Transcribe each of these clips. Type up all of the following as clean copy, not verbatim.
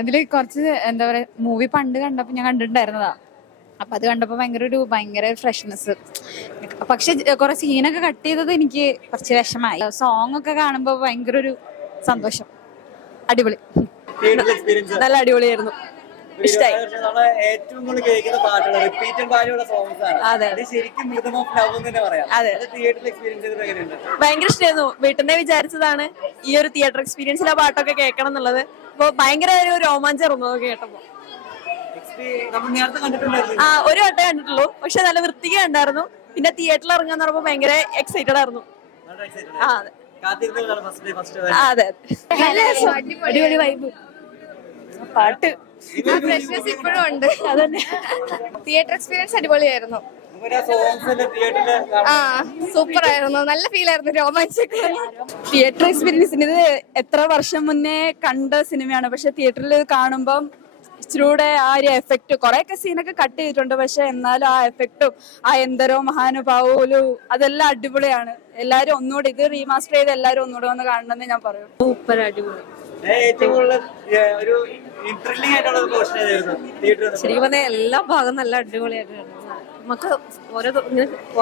ഇതില് കുറച്ച് എന്താ പറയാ മൂവി പണ്ട് കണ്ടപ്പോ ഞാൻ കണ്ടിട്ടുണ്ടായിരുന്നതാ. അപ്പൊ അത് കണ്ടപ്പോ ഭയങ്കര ഫ്രഷ്നെസ്. പക്ഷെ കുറെ സീനൊക്കെ കട്ട് ചെയ്തത് എനിക്ക് കുറച്ച് വിഷമായി. സോങ് ഒക്കെ കാണുമ്പോ ഭയങ്കര ഒരു സന്തോഷം. അടിപൊളി, നല്ല അടിപൊളിയായിരുന്നു. ഇഷ്ടായി. ഏറ്റവും കൂടുതൽ കേൾക്കുന്ന പാട്ടുകൾ റിപ്പീറ്റഡ് പാട്ടുള്ള സോങ്സ് ആണ്. അതെ, അത് ശരിക്കും rhythm of love എന്ന് തന്നെ പറയാം. അതെ. തിയേറ്ററിൽ എക്സ്പീരിയൻസ് ചെയ്തത് എങ്ങനെയുണ്ട്? ഭയങ്കര ഇഷ്ടമായിരുന്നു. വീട്ടിൽ വിചാരിച്ചതാണ് ഈ ഒരു തിയേറ്റർ എക്സ്പീരിയൻസിൽ ആ പാട്ടൊക്കെ കേൾക്കണം എന്നുള്ളത്. അപ്പൊ ഭയങ്കര ഒരു രോമാഞ്ചായിരുന്നു കേട്ടപ്പോ. നമ്മൾ നേരത്തെ കണ്ടിട്ടുണ്ടായിരുന്നു. ഒരു വട്ടേ കണ്ടിട്ടുള്ളൂ, പക്ഷെ നല്ല വൃത്തിക്ക് ഉണ്ടായിരുന്നു. പിന്നെ തിയേറ്ററിൽ ഇറങ്ങാന്ന് പറയുമ്പോ ഭയങ്കര എക്സൈറ്റഡ് ആയിരുന്നു. അതെ, അടിപൊളി വൈബ്. പാട്ട് ഫ്രഷ്നെസ് ഇപ്പോഴും ഉണ്ട്. അതന്നെ, തിയേറ്റർ എക്സ്പീരിയൻസ് അടിപൊളിയായിരുന്നു. സൂപ്പർ ആയിരുന്നു, നല്ല ഫീൽ ആയിരുന്നു, രോമാഞ്ചം. തിയേറ്റർ എക്സ്പീരിയൻസിന് ഇത് എത്ര വർഷം മുന്നേ കണ്ട സിനിമയാണ്. പക്ഷെ തിയേറ്ററിൽ കാണുമ്പം ഇച്ചിരൂടെ ആ ഒരു എഫക്റ്റ്, കുറെയൊക്കെ സീനൊക്കെ കട്ട് ചെയ്തിട്ടുണ്ട്, പക്ഷെ എന്നാലും ആ എഫക്റ്റും ആ എന്തരോ മഹാനുഭാവോലും അതെല്ലാം അടിപൊളിയാണ്. എല്ലാരും ഒന്നുകൂടെ ഇത് റീമാസ്റ്റർ ചെയ്ത് എല്ലാരും ഒന്നുകൂടെ വന്ന് കാണണമെന്ന് ഞാൻ പറയും. സൂപ്പർ അടിപൊളി. ശരിക്കും പറഞ്ഞാൽ എല്ലാ ഭാഗം നല്ല അടിപൊളിയായിട്ടാണ്. നമുക്ക്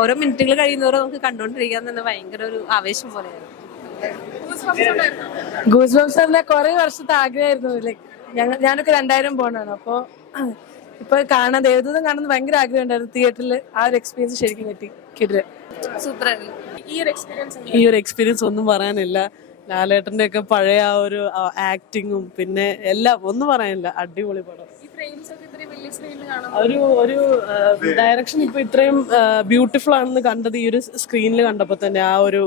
ഓരോ മിനിറ്റുകൾ കഴിയുന്നവരെ നമുക്ക് കണ്ടോണ്ടിരിക്കാൻ തന്നെ ഭയങ്കര ഒരു ആവേശം പോലെയാണ്. ഗൂസ് ബംസ് കുറെ വർഷത്തെ ആഗ്രഹമായിരുന്നു. ലൈക്ക് ഞാനൊക്കെ 2000 പോണാണ്. അപ്പൊ ഇപ്പൊ കാണാൻ ദേവദൂതം കാണുന്ന ഭയങ്കര ആഗ്രഹം ഉണ്ടായിരുന്നു. തിയേറ്ററിൽ ആ ഒരു എക്സ്പീരിയൻസ് ശരിക്കും കിട്ടില്ല. സൂപ്പർ ആയിരുന്നു ഈ ഒരു എക്സ്പീരിയൻസ് ഒന്നും പറയാനില്ല. ലാലേട്ടന്റെ ഒക്കെ പഴയ ആ ഒരു ആക്ടിങ്ങും പിന്നെ എല്ലാം ഒന്നും പറയാനില്ല. അടിപൊളി പടം. ഒരു ഡയറക്ഷൻ ഇപ്പൊ ഇത്രയും ബ്യൂട്ടിഫുൾ ആണെന്ന് കണ്ടത് ഈ ഒരു സ്ക്രീനിൽ കണ്ടപ്പോ തന്നെ. ആ ഒരു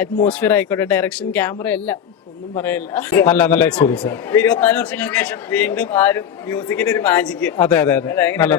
അറ്റ്മോസ്ഫിയർ ആയിക്കോട്ടെ, ഡയറക്ഷൻ, ക്യാമറ എല്ലാം ഒന്നും പറയാനില്ല. നല്ല എക്സ്പീരിയൻസ്. 24 വർഷങ്ങൾക്ക് ശേഷം വീണ്ടും ആ ഒരു മ്യൂസിക്കിന്റെ ഒരു മാജിക്. അതെ നല്ല